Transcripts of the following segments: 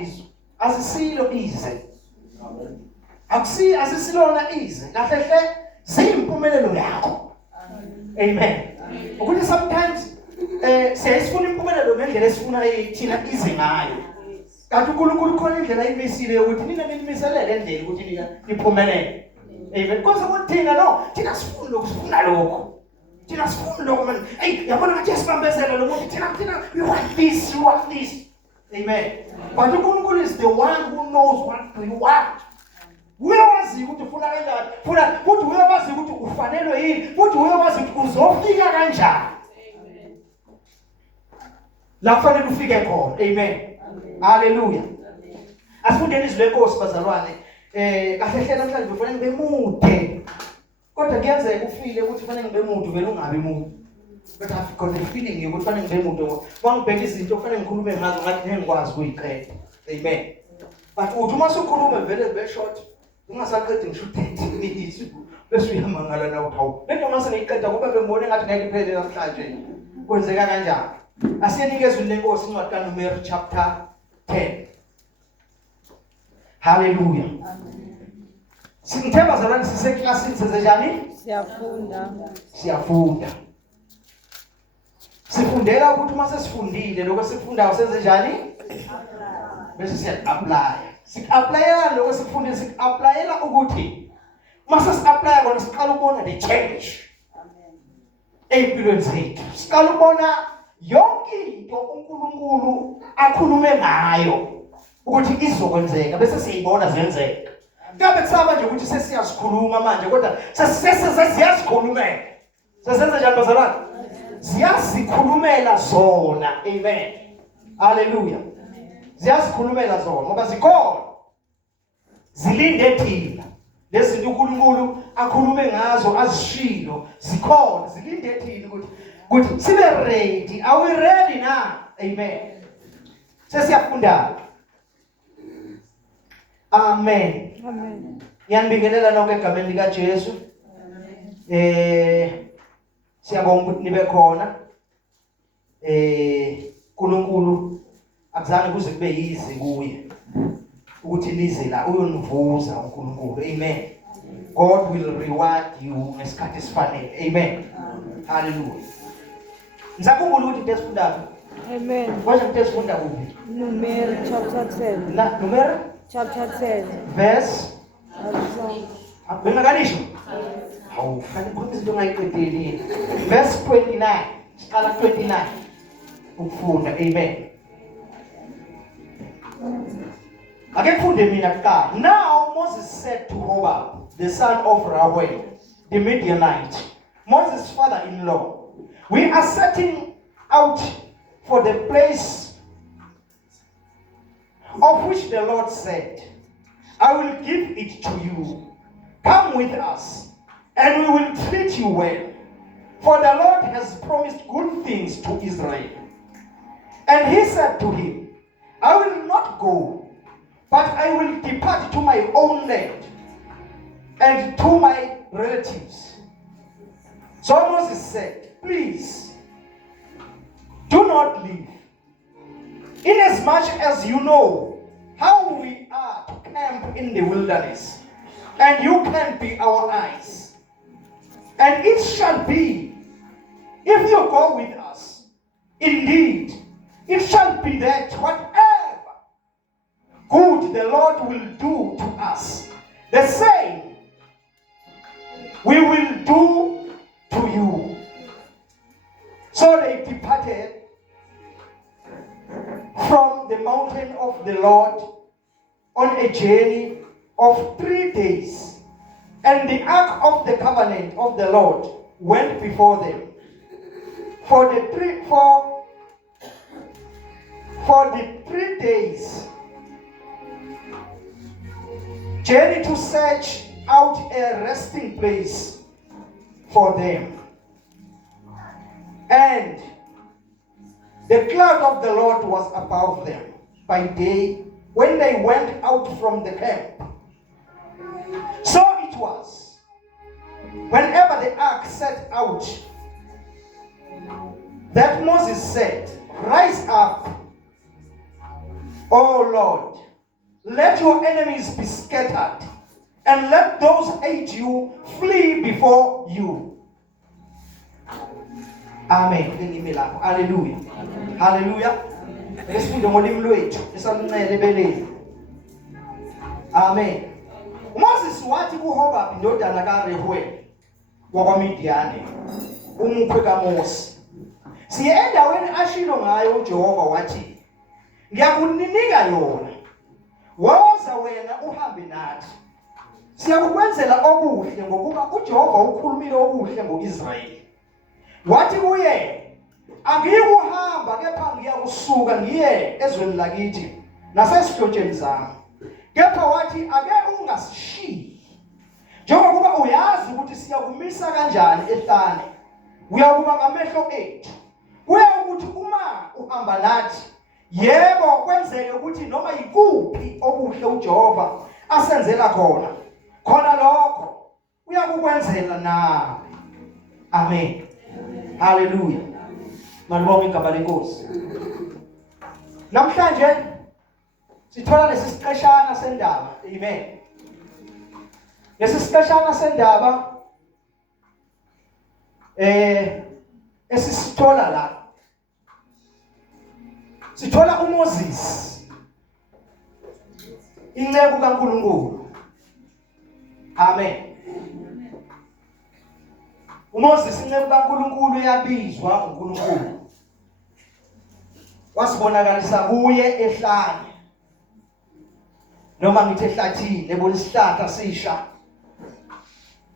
izwe azisilo ize. Asisilona ize. Kahle ziyimpumelelo yakho. Amen. Ukuthi sometimes siyayifuna impumelelo ngendlela esifuna thina ize ngayo. Kanti uNkulunkulu khona indlela ibisile ukuthi nina nimiselele endlela ukuthi nina niphumelele. Amen. Because ukuthina no, thina sifuna lokusifuna lokho. Thina sifuna lokho man. Hey, yabona ngathi sibambezela lo muntu thina we want this, you want this. Amen. But uNkulunkulu is the one who knows what you want. Uyawazi ukuthi ufuna kanjani, futhi uyawazi ukuthi ufanelwe yini, futhi uyawazi ukuthi uzofika kanjani. La kufanele ufike khona. Amen. Hallelujah. Asifundeni izwi lenkosi bazalwane. Kahle namhlanje kufanele ngibe mude. Kodwa kuyenzeka ufile ukuthi kufanele ngibe mude vele ungabi mude. But I've got the feeling ukuthi kufanele ngibe mude ngoba mangibheka izinto kufanele ngikhulume ngazo ngathi ngikwazi ukuyiqeda. Amen. But uthi uma usukhuluma vele be short, ungasaqedi ngisho 10 minutes bese uyamangala na uthawu. Lento mase ngiyiqeda kuba bengibone ngathi ngeke iphele namhlanje. Kwenzeka kanjani? Asiyenikeze lenkosi incwadi kaNumeri chapter 10. Hallelujah. Singithemba bazalwane siseklasini sezejani? Siyafunda. Sifundela ukuthi uma sesifundile lokho sikufundayo sezejani? Bese siya-apply. Sik-applyela lokho sikufundile sik-applyela ukuthi uma sesi-apply kona siqala ukubona the change. Empilweni zethu. Siqala ukubona yonke into uNkulunkulu akhulume ngayo ukuthi izokwenzeka bese siyibona zenzeka. Ngabe kusaba nje ukuthi sesiyazikhuluma manje kodwa sesiyazikhulumela. Sesenza njani bazalwane? Ziyazikhulumela zona. Amen. Hallelujah. Ziyazikhulumela zona ngoba zikhona. Zilinde thina. Lezi uNkulunkulu akhulume ngazo azishilo zikhona zilinde thina ukuthi sibe ready. Are we ready now? Amen. Sesiyafunda. Amen. Amen. Yanibingelela nonke egameni lika Jesu. Siyabonga ukuthi nibe khona. uNkulunkulu akuzange kuze kube yize kuye ukuthi nize la uyonivuza uNkulunkulu. Amen. God will reward you ngesikhathi esifanele. Amen. Hallelujah. Ngisakhumbula ukuthi tesifunda. Amen. Waje tesifunda kuphi? Numeri chapter 10. La Numeri Chapter 10. verse Bengakanisho? Hawu, fanele ukuthi izinto ngayiqedeli. Verse 29. Siqala 29. Ukufunda. Amen. Akefunde mina kuqala. Now Moses said to Hobab, the son of Reuel, the Midianite, Moses' father-in-law, we are setting out for the place of which the Lord said, I will give it to you. Come with us, and we will treat you well. For the Lord has promised good things to Israel. And he said to him, I will not go, but I will depart to my own land and to my relatives. So Moses said, please, do not leave. Inasmuch as you know how we are to camp in the wilderness, and you can be our eyes. And it shall be, if you go with us, indeed, it shall be that whatever good the Lord will do to us, the same we will do to you. So they departed from the mountain of the Lord on a journey of 3 days. And the ark of the covenant of the Lord went before them. For the 3 days journey to search out a resting place for them. And the cloud of the Lord was above them by day when they went out from the camp. So it was, whenever the ark set out, that Moses said, rise up, Oh Lord, let your enemies be scattered, and let those hate you flee before you. Amen. Hallelujah. Hallelujah. Lesifunde ngolimi lwethu esalunele beleni. Amen. Moses wathi kuHobab indodana kaReuel wakwaMidiyani umkhwe kaMose. Siye endaweni ashilo ngayo uJehova wathi, ngiyakunika yona. Woza wena uhambe nathi. Siyakukwenzela okuhle ngokuba uJehova ukhulumile okuhle ngoIsrayeli. Wathi kuye, angiyikuhamba kepha ngiyakusuka ngiye ezweni lakithi nasesihlotsheni zami. Kepha wathi ake ungasishiyi. Njengoba uyazi ukuthi siyakumisa kanjani ehlane. Uyakuba ngamehlo ethu. Kuya ukuthi uma uhamba nathi, yebo kwenzeke ukuthi noma yikuphi okuhle uJehova asenzela khona. Khona lokho uyakukwenzela nawe. Amen. Hallelujah. Malibonge igama lenkosi. Namhlanje sithola lesi siqeshana sendaba. Amen. Lesi siqeshana sendaba esisithola la. Sithola uMoses, inceku kaNkulunkulu. Amen. uMoses inceku kaNkulunkulu yabizwa uNkulunkulu. Wasibonakalisa kuye ehlane. Noma ngithi ehlathini ebona isihlahla sisha.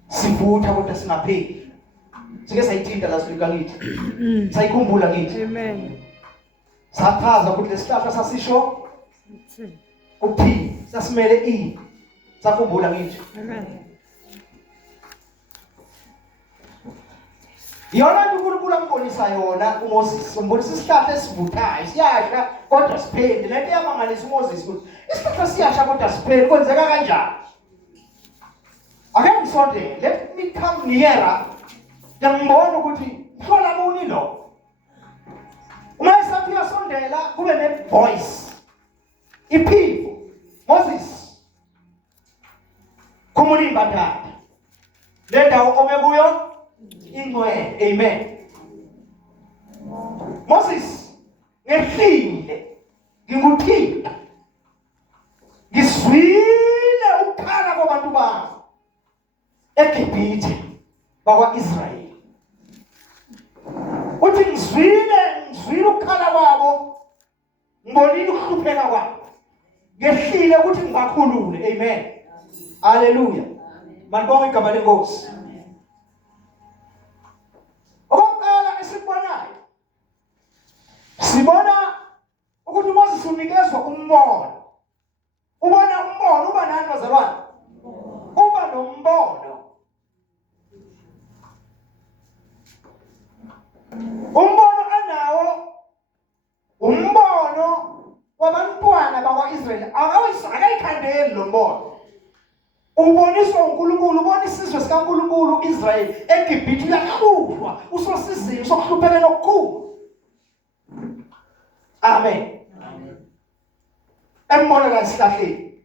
Sivutha kodwa singapheli. Sike sayithinta la sifika kithi. Sayikhumbula kithi. Amen. Sachaza ukuthi lesihlahla sasisho ukuphila, sasimele sakhumbula kithi. Amen. Yona uNkulunkulu ambonisa yona uMoses, umbonisa isihlahla esivuthayo, siyasha kodwa sipheli. Lento yamangalisa uMoses ukuthi isihlahla siyasha kodwa sipheli, kwenzeka kanjani? Ake ngisondele, let me come nearer. Ngiyambona ukuthi hlola muni lo. Uma isathi uyasondela kube ne-voice. Iphiko. Moses. Khumulimba tata. Le ndawo ome kuyo ingcwele. Amen. Moses, ngehlile ngikuthina. Ngiswile ukukhala kwabantu bami eGibhithe bakwa-Israyeli. Uthi ngizwile ukukhala kwabo, ngibonile ukuhlupheka kwabo. Ngehlile ukuthi ngibakhulule. Amen. Hallelujah. Malibonge igama lenkosi. Okokuqala esikubonayo, sibona ukuthi uMoses unikezwa umbono. Ubona umbono uba nani bazalwane? Uba nombono. Umbono anawo umbono wabantwana bakwa-Israyeli. Akayikhandeli lo mbono. Uboniswa uNkulunkulu, ubona isizwe sikaNkulunkulu Israyeli eGibhithe uyahluphwa, usosizini sokuhluphekela okukhulu. Amen. Embonela esihlahleni.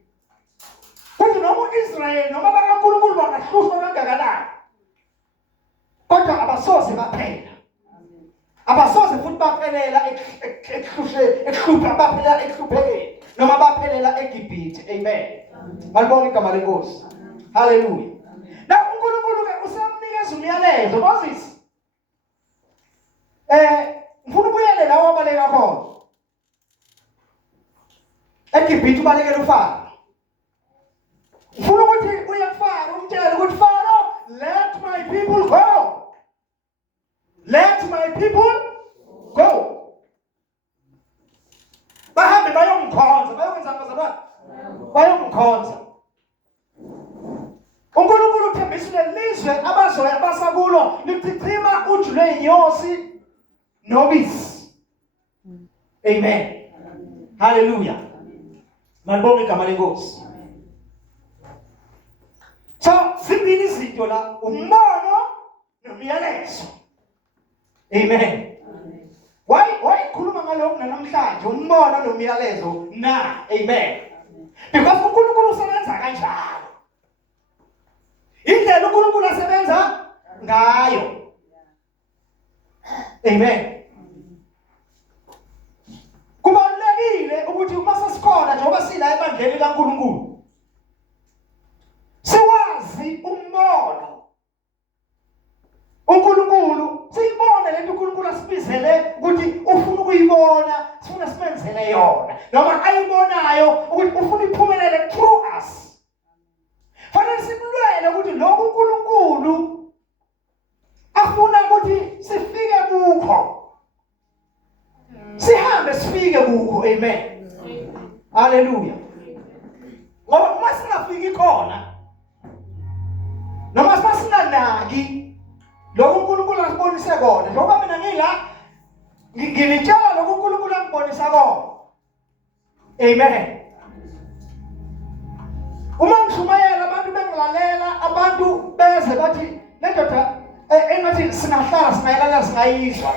Kuthi noma uIsrayeli noma bakaNkulunkulu bangahlushwa kangakanani, kodwa abasoze baphela. Abasoze futhi baphelela ekuhlupha, baphelela ekuhluphekeni noma baphelela eGibhithe. Amen. Malibonge igama lenkosi. Hallelujah. Na uNkulunkulu ke usamnikeza umyalezo Moses. Ngifuna ubuyele la wabaleka khona. eGibhithe ubalekela uFaro. Ngifuna ukuthi uye kuFaro umtshele ukuthi Faro, let my people go. Let my people go. Bahambe bayomkhonza, bayokwenza bazalwane. Bayomkhonza. uNkulunkulu uthembisile lizwe abazoya basakulo lichithima ujule inyosi nobisi. Amen. Hallelujah. Malibonge igama lenkosi. So zimbili izinto la, umbono nomyalezo. Amen. Why ikhuluma ngalokho namhlanje umbono nomyalezo na. Amen. Because uNkulunkulu usebenza kanjalo. Indlela uNkulunkulu asebenza ngayo. Amen. Kubalulekile ukuthi uma sesikhona njengoba sila ebandleni kaNkulunkulu siwazi umbono uNkulunkulu, siyibone lento uNkulunkulu asibizele ukuthi ufuna ukuyibona, sifuna simenzele yona noma ayibonayo ukuthi ufuna iphumelele through us. Fanele simlwele ukuthi lokho uNkulunkulu afuna ukuthi sifike kukho, sihambe sifike kukho. Amen. Hallelujah. Ngoba uma singafiki khona noma singanaki lokho uNkulunkulu asibonise kona, njengoba mina ngila ngilitshela lokho uNkulunkulu angibonisa kona. Amen. Uma ngishumayela abantu bengilalela, abantu beze bathi le ndoda engathi singahlala singayilala singayizwa,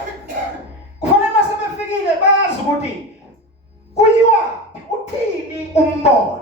kufanele masebefikile bazi ukuthi kuyiwa uthini umbono.